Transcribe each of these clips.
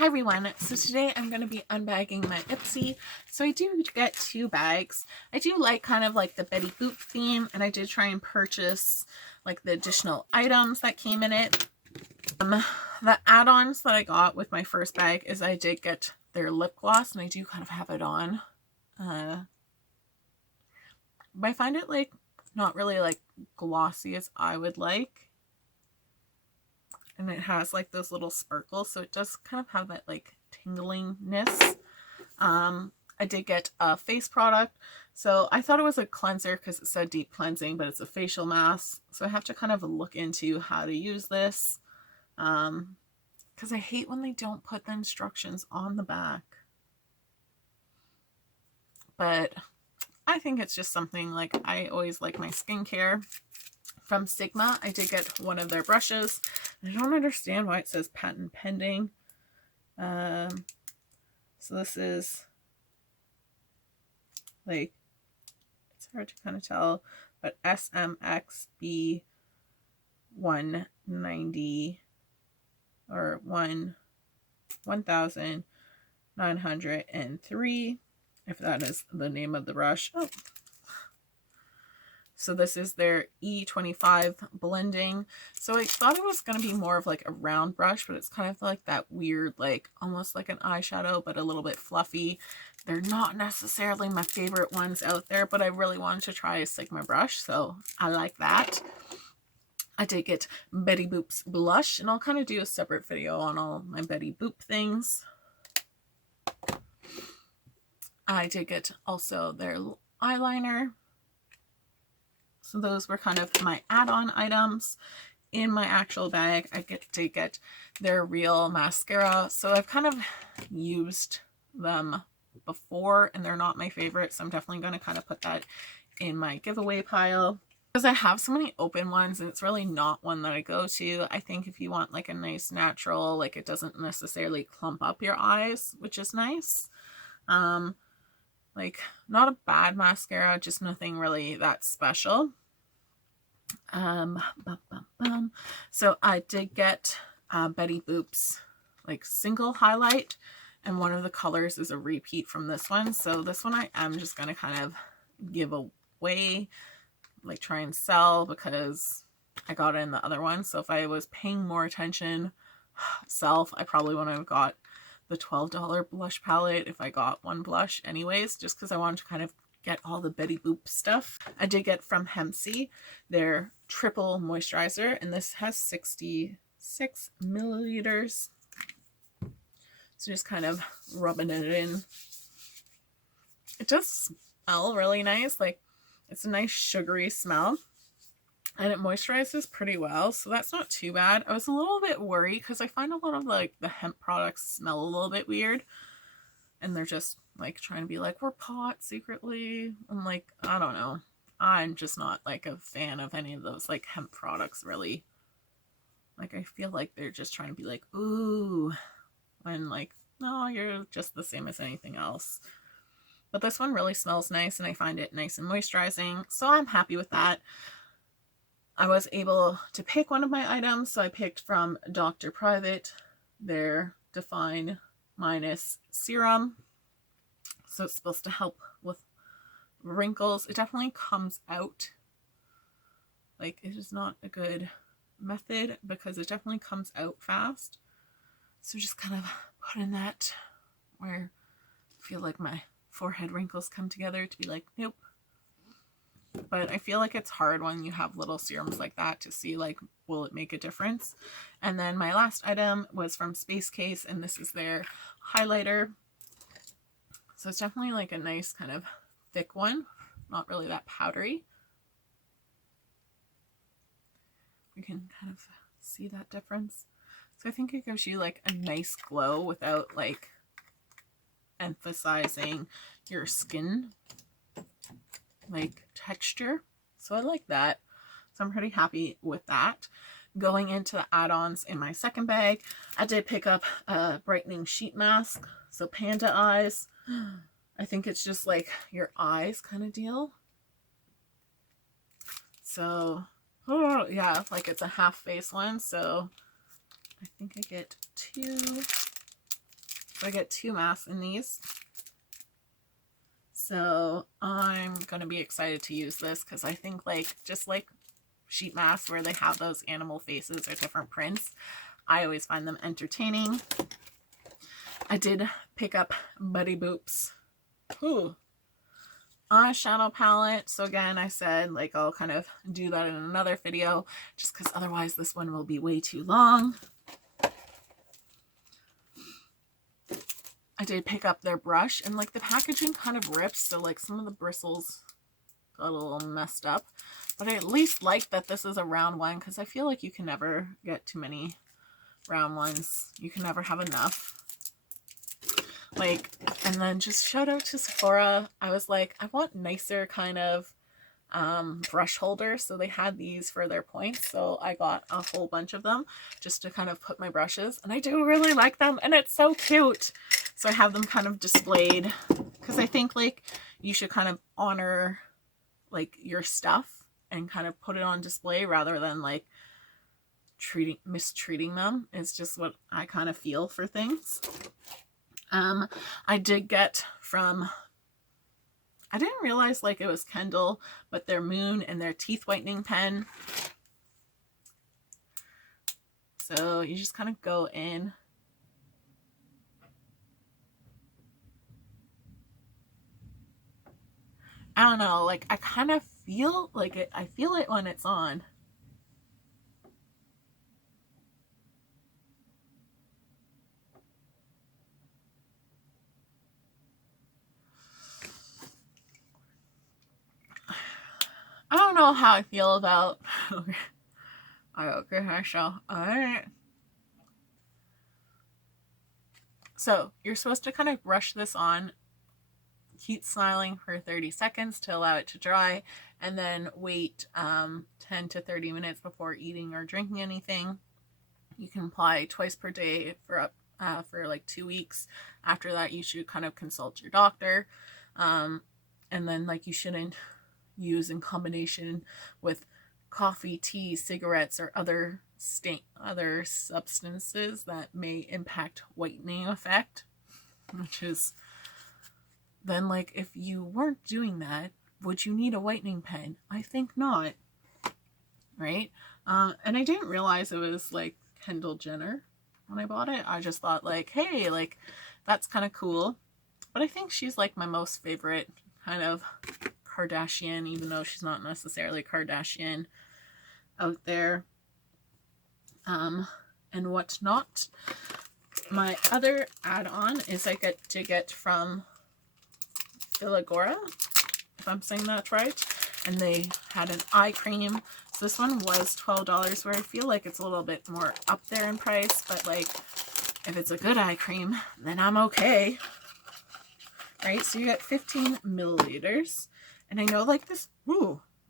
Hi everyone, so today I'm going to be unbagging my IPSY. So I do get two bags. I do like kind of like the Betty Boop theme, and I did try and purchase like the additional items that came in it. The add-ons that I got with my first bag is I did get their lip gloss, and I do kind of have it on. But I find it like not really like glossy as I would like. And it has like those little sparkles, so it does kind of have that like tinglingness. I did get a face product, so I thought it was a cleanser because it said deep cleansing, but it's a facial mask, so I have to kind of look into how to use this, because I hate when they don't put the instructions on the back. But I think it's just something like I always like my skincare. From Sigma, I did get one of their brushes. I don't understand why it says patent pending. So this is like, it's hard to kind of tell, but SMXB 190 or 1903, if that is the name of the brush. Oh. So this is their E25 blending. So I thought it was going to be more of like a round brush, but it's kind of like that weird, like almost like an eyeshadow, but a little bit fluffy. They're not necessarily my favorite ones out there, but I really wanted to try a Sigma brush, so I like that. I did get Betty Boop's blush, and I'll kind of do a separate video on all my Betty Boop things. I did get also their eyeliner. So those were kind of my add-on items. In my actual bag, I did get their real mascara. So I've kind of used them before, and they're not my favorite. So I'm definitely going to kind of put that in my giveaway pile. Because I have so many open ones, and it's really not one that I go to. I think if you want like a nice natural, like it doesn't necessarily clump up your eyes, which is nice. Like not a bad mascara, just nothing really that special. So I did get Betty Boop's like single highlight, and one of the colors is a repeat from this one. So this one I am just going to kind of give away, like try and sell, because I got it in the other one. So if I was paying more attention self, I probably wouldn't have got the $12 blush palette if I got one blush anyways, just because I wanted to kind of get all the Betty Boop stuff. I did get from IPSY their triple moisturizer, and this has 66 milliliters. So just kind of rubbing it in. It does smell really nice. Like it's a nice sugary smell, and it moisturizes pretty well, so that's not too bad. I was a little bit worried because I find a lot of like the hemp products smell a little bit weird, and they're just like trying to be like, we're pot secretly. I'm like, I don't know. I'm just not like a fan of any of those like hemp products really. Like I feel like they're just trying to be like, ooh, and like, no, you're just the same as anything else. But this one really smells nice, and I find it nice and moisturizing, so I'm happy with that. I was able to pick one of my items, so I picked from Dr. Private their Define Minus Serum. So it's supposed to help with wrinkles. It definitely comes out. Like, it is not a good method because it definitely comes out fast. So just kind of put in that where I feel like my forehead wrinkles come together to be like, nope. But I feel like it's hard when you have little serums like that to see like, will it make a difference? And then my last item was from Space Case, and this is their highlighter. So it's definitely like a nice kind of thick one, not really that powdery. You can kind of see that difference. So I think it gives you like a nice glow without like emphasizing your skin like texture. So I like that. So I'm pretty happy with that. Going into the add-ons in my second bag, I did pick up a brightening sheet mask. So Panda Eyes. I think it's just like your eyes kind of deal. So, oh, yeah, like it's a half face one. So I think I get two. So I get 2 masks in these. So I'm going to be excited to use this because I think like just like sheet masks where they have those animal faces or different prints, I always find them entertaining. I did pick up Buddy Boops eyeshadow palette. So again, I said like I'll kind of do that in another video just because otherwise this one will be way too long. I did pick up their brush and like the packaging kind of rips, so like some of the bristles got a little messed up, but I at least like that this is a round one because I feel like you can never get too many round ones. You can never have enough. Like, and then just shout out to Sephora. I was like, I want nicer kind of brush holders, so they had these for their points, so I got a whole bunch of them just to kind of put my brushes, and I do really like them and it's so cute. So I have them kind of displayed because I think like you should kind of honor like your stuff and kind of put it on display rather than like mistreating them. It's just what I kind of feel for things. I did get from, I didn't realize like it was Kendall, but their Moon and their teeth whitening pen. So you just kind of go in. I don't know, like I kind of feel like it, I feel it when it's on. I don't know how I feel about okay, so alright. So you're supposed to kind of brush this on, keep smiling for 30 seconds to allow it to dry, and then wait 10 to 30 minutes before eating or drinking anything. You can apply twice per day for like 2 weeks. After that, you should kind of consult your doctor. And then like you shouldn't use in combination with coffee, tea, cigarettes, or other substances that may impact whitening effect, which is then like if you weren't doing that, would you need a whitening pen? I think not, right? And I didn't realize it was like Kendall Jenner when I bought it. I just thought like, hey, like that's kind of cool. But I think she's like my most favorite kind of Kardashian, even though she's not necessarily Kardashian out there. And whatnot. My other add-on is I get to get from Filagora, if I'm saying that right. And they had an eye cream. So this one was $12, where I feel like it's a little bit more up there in price, but like if it's a good eye cream, then I'm okay. Right? So you get 15 milliliters. And I know like this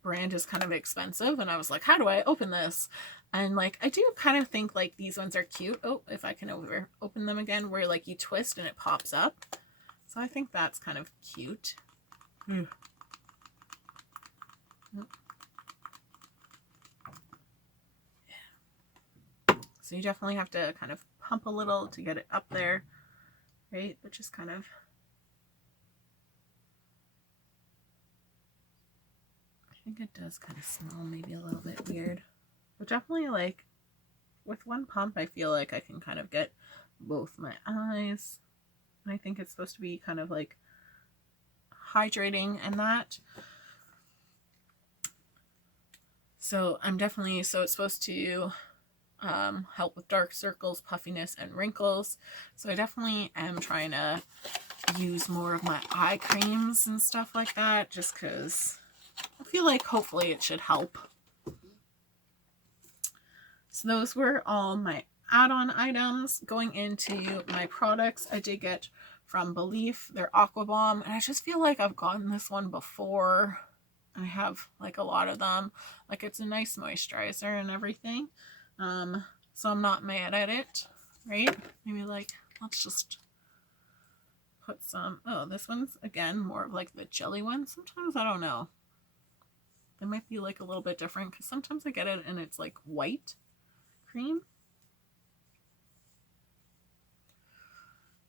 brand is kind of expensive, and I was like, how do I open this? And like I do kind of think like these ones are cute. Oh, if I can open them again, where like you twist and it pops up. So I think that's kind of cute. So you definitely have to kind of pump a little to get it up there, right? But just kind of I think it does kind of smell maybe a little bit weird. But definitely like with one pump, I feel like I can kind of get both my eyes. And I think it's supposed to be kind of like hydrating and that. So I'm definitely, so it's supposed to help with dark circles, puffiness, and wrinkles. So I definitely am trying to use more of my eye creams and stuff like that, just because I feel like hopefully it should help. So those were all my add-on items. Going into my products, I did get from Belief their Aqua Bomb, and I just feel like I've gotten this one before. I have like a lot of them. Like it's a nice moisturizer and everything. So I'm not mad at it, right? Maybe like, let's just put some, oh, this one's again more of like the jelly one. Sometimes I don't know. It might be like a little bit different because sometimes I get it and it's like white cream.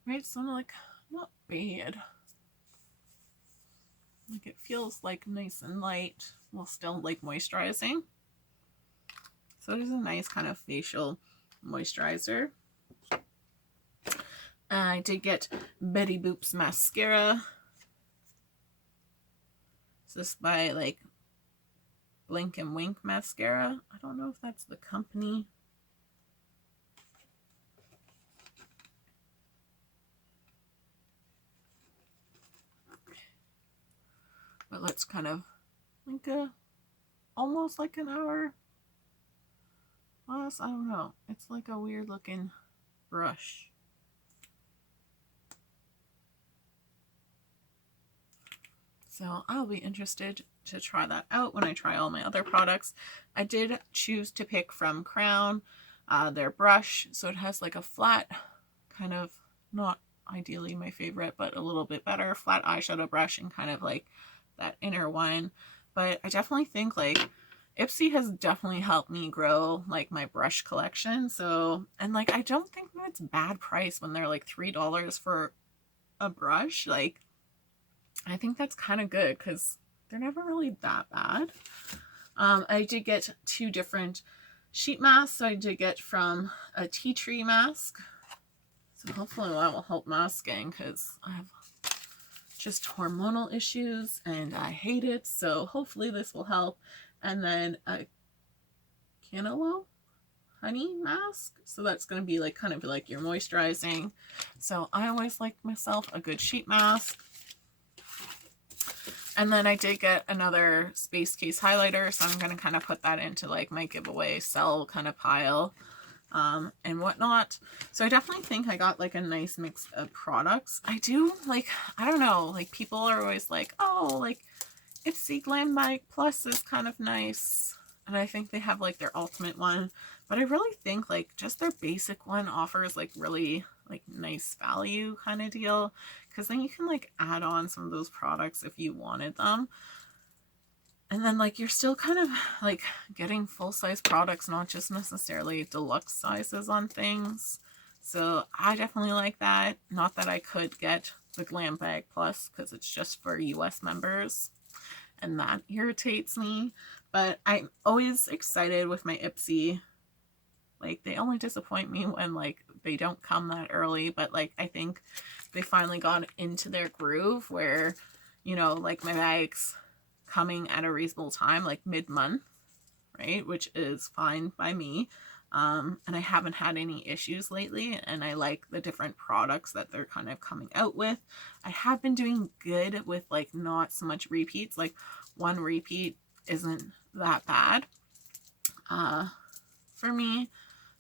right? So like, not bad. Like it feels like nice and light while still like moisturizing. So it is a nice kind of facial moisturizer. I did get Betty Boop's mascara. It's this by like Blink and Wink mascara. I don't know if that's the company. But let's kind of like almost like an hour. Plus, I don't know. It's like a weird looking brush. So I'll be interested to try that out when I try all my other products. I did choose to pick from Crown their brush. So it has like a flat kind of, not ideally my favorite, but a little bit better flat eyeshadow brush and kind of like that inner one. But I definitely think like IPSY has definitely helped me grow like my brush collection. So, and like I don't think that it's bad price when they're like $3 for a brush. Like I think that's kind of good because they're never really that bad. I did get 2 different sheet masks. So I did get from a tea tree mask. So hopefully that will help masking because I have just hormonal issues and I hate it. So hopefully this will help. And then a cantaloupe honey mask. So that's going to be like kind of like your moisturizing. So I always like myself a good sheet mask. And then I did get another Space Case highlighter. So I'm going to kind of put that into like my giveaway sell kind of pile. And whatnot. So I definitely think I got like a nice mix of products. I do like, I don't know, like people are always like, oh, like IPSY Glam Bag Plus is kind of nice. And I think they have like their ultimate one. But I really think like just their basic one offers like really like nice value kind of deal. Because then you can like add on some of those products if you wanted them. And then like you're still kind of like getting full-size products, not just necessarily deluxe sizes on things. So I definitely like that. Not that I could get the Glam Bag Plus because it's just for US members. And that irritates me. But I'm always excited with my IPSY. Like they only disappoint me when like they don't come that early. But like I think they finally got into their groove where, you know, like my bags coming at a reasonable time, like mid-month, right? Which is fine by me. And I haven't had any issues lately, and I like the different products that they're kind of coming out with. I have been doing good with like not so much repeats. Like 1 repeat isn't that bad for me.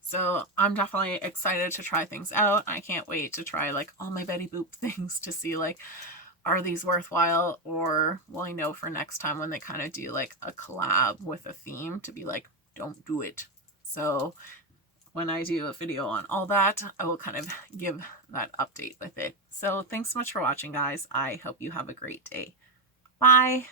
So I'm definitely excited to try things out. I can't wait to try like all my Betty Boop things to see like, are these worthwhile, or will I know for next time when they kind of do like a collab with a theme to be like, don't do it. So when I do a video on all that, I will kind of give that update with it. So thanks so much for watching, guys. I hope you have a great day. Bye.